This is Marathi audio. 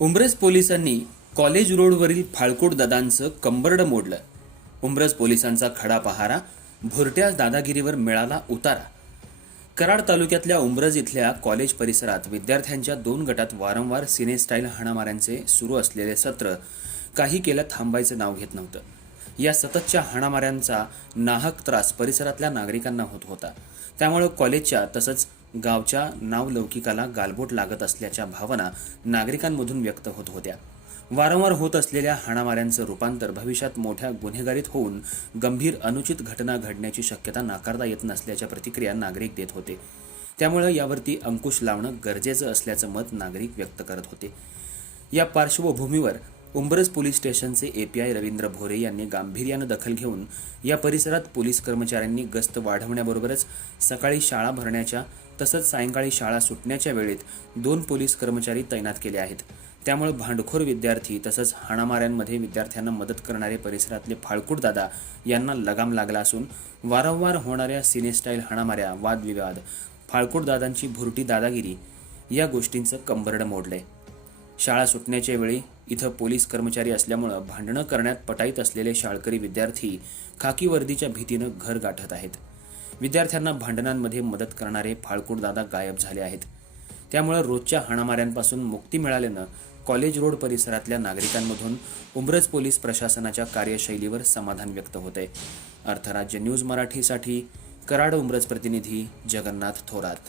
उंब्रज पोलिसांनी कॉलेज रोडवरील फाळकूट दादांचं कंबरडं मोडलं. उंब्रज पोलिसांचा खडा पहारा, भुरट्या दादागिरीवर मिळाला उतारा. कराड तालुक्यातल्या उंब्रज इथल्या कॉलेज परिसरात विद्यार्थ्यांच्या 2 गटात वारंवार सिनेस्टाईल हाणामाऱ्यांचे सुरू असलेले सत्र काही केलं थांबायचं नाव घेत नव्हतं. या सततच्या हाणामाऱ्यांचा नाहक त्रास परिसरातल्या नागरिकांना होत होता. त्यामुळे कॉलेजच्या तसंच गावच्या नावलौकिकाला गालबोट लागत असल्याच्या भावना नागरिकांमधून व्यक्त होत होत्या. वारंवार होत असलेल्या हाणामाऱ्यांचं रूपांतर भविष्यात मोठ्या गुन्हेगारीत होऊन गंभीर अनुचित घटना घडण्याची शक्यता नाकारता येत नसल्याच्या प्रतिक्रिया नागरिक देत होते. त्यामुळे यावरती अंकुश लावणं गरजेचं असल्याचं मत नागरिक व्यक्त करत होते. या पार्श्वभूमीवर उंब्रज पोलीस स्टेशनचे एपीआय रवींद्र भोरे यांनी गांभीर्यानं दखल घेऊन या परिसरात पोलीस कर्मचाऱ्यांनी गस्त वाढवण्याबरोबरच सकाळी शाळा भरण्याच्या तसंच सायंकाळी शाळा सुटण्याच्या वेळेत 2 पोलीस कर्मचारी तैनात केले आहेत. त्यामुळे भांडखोर विद्यार्थी तसंच हाणामाऱ्यांमध्ये विद्यार्थ्यांना मदत करणारे परिसरातले फाळकूट दादा यांना लगाम लागला असून वारंवार होणाऱ्या सिनेस्टाईल हाणामाऱ्या, वादविवाद, फाळकूट दादांची भुरटी दादागिरी या गोष्टींचं कंबरडं मोडलंय. शाळा सुटण्याच्या वेळी इथं पोलीस कर्मचारी असल्यामुळं भांडणं करण्यात पटाईत असलेले शाळकरी विद्यार्थी खाकी वर्दीच्या भीतीनं घर गाठत आहेत. विद्यार्थ्यांना भांडणांमध्ये मदत करणारे फाळकूट दादा गायब झाले आहेत. त्यामुळे रोजच्या हाणामाऱ्यांपासून मुक्ती मिळाल्यानं कॉलेज रोड परिसरातल्या नागरिकांमधून उंब्रज पोलीस प्रशासनाच्या कार्यशैलीवर समाधान व्यक्त होतंय. अर्थराज्य न्यूज मराठीसाठी कराड उंब्रज प्रतिनिधी जगन्नाथ थोरात.